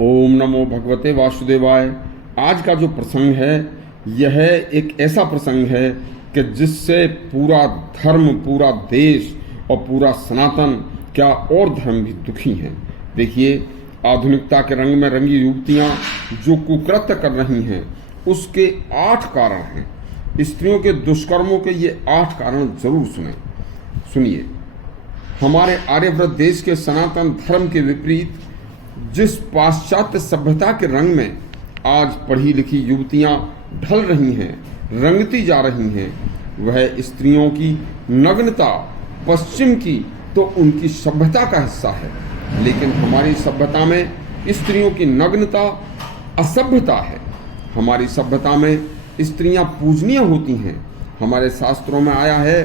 ओम नमो भगवते वासुदेवाय। आज का जो प्रसंग है यह एक ऐसा प्रसंग है कि जिससे पूरा धर्म, पूरा देश और पूरा सनातन, क्या और धर्म भी दुखी हैं। देखिए, आधुनिकता के रंग में रंगी युवतियां जो कुकृत्य कर रही हैं उसके 8 कारण हैं। स्त्रियों के दुष्कर्मों के ये 8 कारण जरूर सुनिए। हमारे आर्यव्रत देश के सनातन धर्म के विपरीत जिस पाश्चात्य सभ्यता के रंग में आज पढ़ी लिखी युवतियां ढल रही हैं, रंगती जा रही हैं, वह स्त्रियों की नग्नता पश्चिम की तो उनकी सभ्यता का हिस्सा है। लेकिन हमारी सभ्यता में स्त्रियों की नग्नता असभ्यता है। हमारी सभ्यता में स्त्रियां पूजनीय होती हैं। हमारे शास्त्रों में आया है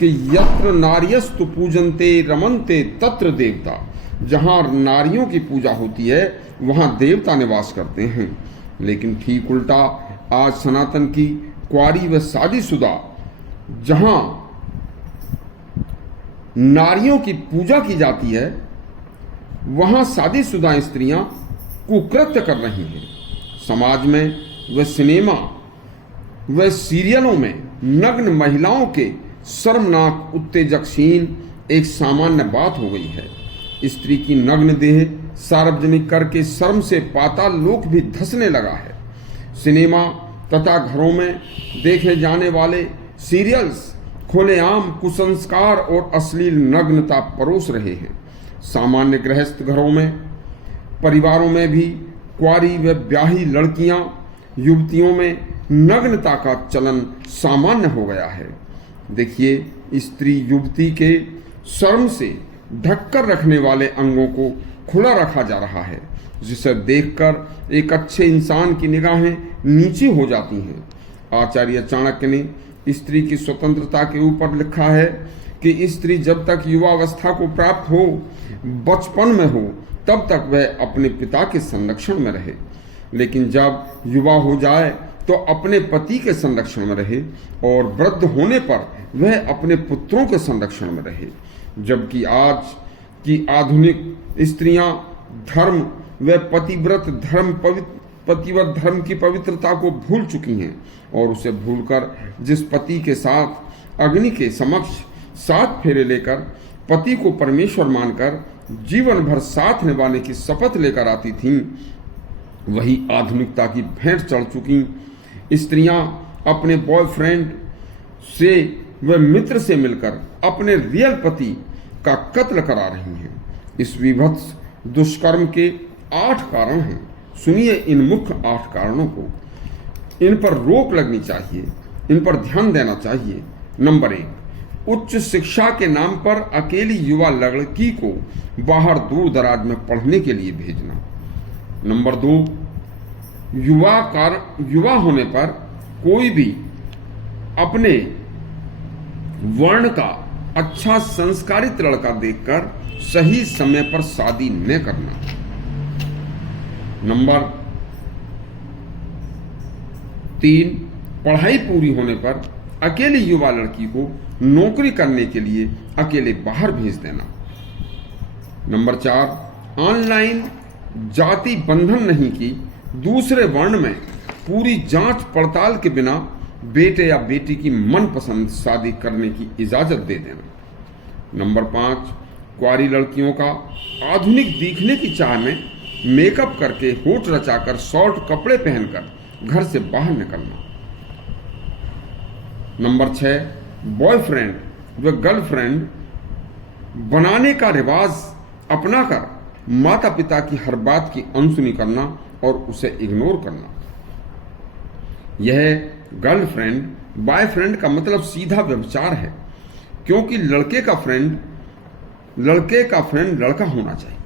कि यत्र नार्यस्तु पूजन्ते रमन्ते तत्र देवता। जहाँ नारियों की पूजा होती है वहाँ देवता निवास करते हैं। लेकिन ठीक उल्टा आज सनातन की कुंवारी व शादीशुदा जहाँ नारियों की पूजा की जाती है वहाँ शादीशुदा स्त्रियां कुकृत्य कर रही हैं। समाज में व सिनेमा व सीरियलों में नग्न महिलाओं के शर्मनाक उत्तेजक सीन एक सामान्य बात हो गई है। स्त्री की नग्न देह सार्वजनिक करके शर्म से पाताल लोक भी धंसने लगा है। सिनेमा तथा घरों में देखे जाने वाले सीरियल्स खुलेआम कुसंस्कार और अश्लील नग्नता परोस रहे हैं। सामान्य गृहस्थ घरों में, परिवारों में भी कुंवारी व ब्याही लड़कियां, युवतियों में नग्नता का चलन सामान्य हो गया है। देखिए, स्त्री युवती के शर्म से ढककर रखने वाले अंगों को खुला रखा जा रहा है, जिसे देखकर एक अच्छे इंसान की निगाहें नीची हो जाती हैं। आचार्य चाणक्य ने स्त्री की स्वतंत्रता के ऊपर लिखा है कि स्त्री जब तक युवावस्था को प्राप्त हो, बचपन में हो, तब तक वह अपने पिता के संरक्षण में रहे। लेकिन जब युवा हो जाए तो अपने पति के संरक्षण में रहे और वृद्ध होने पर वह अपने पुत्रों के संरक्षण में रहे। जबकि आज की आधुनिक स्त्रियां धर्म व पतिव्रत धर्म की पवित्रता को भूल चुकी हैं और उसे भूलकर जिस पति के साथ अग्नि के समक्ष 7 फेरे लेकर, पति को परमेश्वर मानकर जीवन भर साथ निभाने की शपथ लेकर आती थीं, वही आधुनिकता की भेंट चढ़ चुकी स्त्रियां अपने बॉयफ्रेंड से व मित्र से मिलकर अपने रियल पति का कत्ल करा रही हैं। इस विभत्स दुष्कर्म के 8 कारण हैं। सुनिए इन मुख्य 8 कारणों को। इन पर रोक लगनी चाहिए, इन पर ध्यान देना चाहिए। नंबर 1, उच्च शिक्षा के नाम पर अकेली युवा लड़की को बाहर दूर दराज में पढ़ने के लिए भेजना। नंबर 2, युवा होने पर कोई भी अपने वर्ण का अच्छा संस्कारित लड़का देखकर सही समय पर शादी न करना। नंबर 3, पढ़ाई पूरी होने पर अकेली युवा लड़की को नौकरी करने के लिए अकेले बाहर भेज देना। नंबर 4, ऑनलाइन जाति बंधन नहीं की दूसरे वर्ण में पूरी जांच पड़ताल के बिना बेटे या बेटी की मनपसंद शादी करने की इजाजत दे देना। नंबर 5, कुंवारी लड़कियों का आधुनिक दिखने की चाह में मेकअप करके होठ रचाकर शॉर्ट कपड़े पहनकर घर से बाहर निकलना। नंबर 6, बॉयफ्रेंड व गर्लफ्रेंड बनाने का रिवाज अपनाकर माता पिता की हर बात की अनसुनी करना और उसे इग्नोर करना। यह गर्लफ्रेंड बॉयफ्रेंड का मतलब सीधा व्यभिचार है, क्योंकि लड़के का फ्रेंड लड़का होना चाहिए,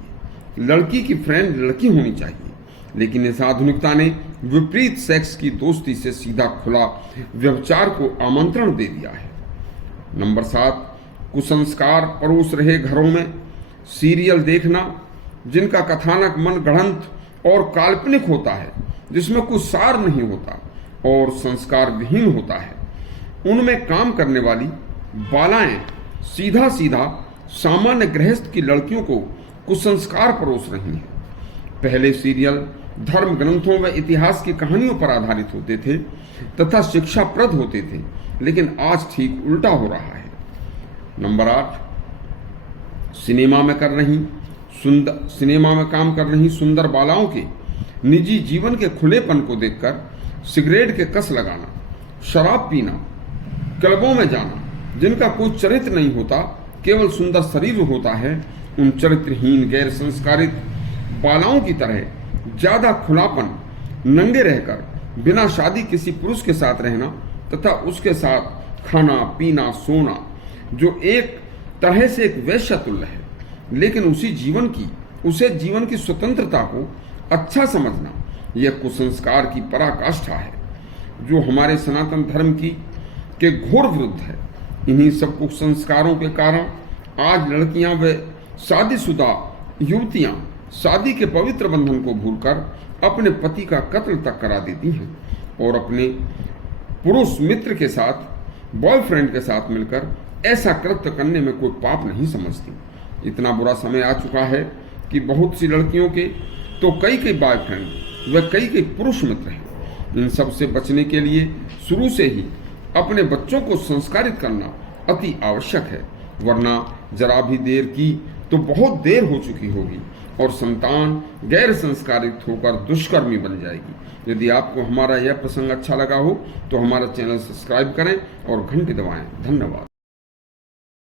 लड़की की फ्रेंड लड़की होनी चाहिए। लेकिन इस आधुनिकता ने विपरीत सेक्स की दोस्ती से सीधा खुला व्यभिचार को आमंत्रण दे दिया है। नंबर 7, कुसंस्कार परोस रहे घरों में सीरियल देखना, जिनका कथानक मन गढ़ंत और काल्पनिक होता है, जिसमें कुछ सार नहीं होता और संस्कार विहीन होता है। उनमें काम करने वाली बालाएं सीधा सामान्य गृहस्थ की लड़कियों को कुसंस्कार परोस रही हैं। पहले सीरियल धर्म ग्रंथों व इतिहास की कहानियों पर आधारित होते थे तथा शिक्षाप्रद होते थे, लेकिन आज ठीक उल्टा हो रहा है। नंबर 8, सिनेमा में काम कर रही सुंदर बालाओं के निजी जीवन के खुलेपन को देखकर सिगरेट के कस लगाना, शराब पीना, क्लबों में जाना, जिनका कोई चरित्र नहीं होता, केवल सुंदर शरीर होता है, उन चरित्रहीन गैर संस्कारित बालाओं की तरह ज्यादा खुलापन, नंगे रहकर बिना शादी किसी पुरुष के साथ रहना तथा उसके साथ खाना पीना सोना, जो एक तरह से एक वैश्य तुल्य है, लेकिन उसे जीवन की स्वतंत्रता को अच्छा समझना, यह कुसंस्कार की पराकाष्ठा है जो हमारे सनातन धर्म के घोर विरुद्ध है। इन्हीं सब कुसंस्कारों के कारण आज लड़कियां व शादीशुदा युवतियां शादी के पवित्र बंधन को भूलकर अपने पति का कत्ल तक करा देती हैं और अपने पुरुष मित्र के साथ, बॉयफ्रेंड के साथ मिलकर ऐसा कृत्य करने में कोई पाप नहीं समझती। इतना बुरा समय आ चुका है कि बहुत सी लड़कियों के तो कई बॉयफ्रेंड व कई पुरुष मित्र हैं। इन सब से बचने के लिए शुरू से ही अपने बच्चों को संस्कारित करना अति आवश्यक है, वरना जरा भी देर की तो बहुत देर हो चुकी होगी और संतान गैर संस्कारित होकर दुष्कर्मी बन जाएगी। यदि आपको हमारा यह प्रसंग अच्छा लगा हो तो हमारा चैनल सब्सक्राइब करें और घंटी दबाएं। धन्यवाद।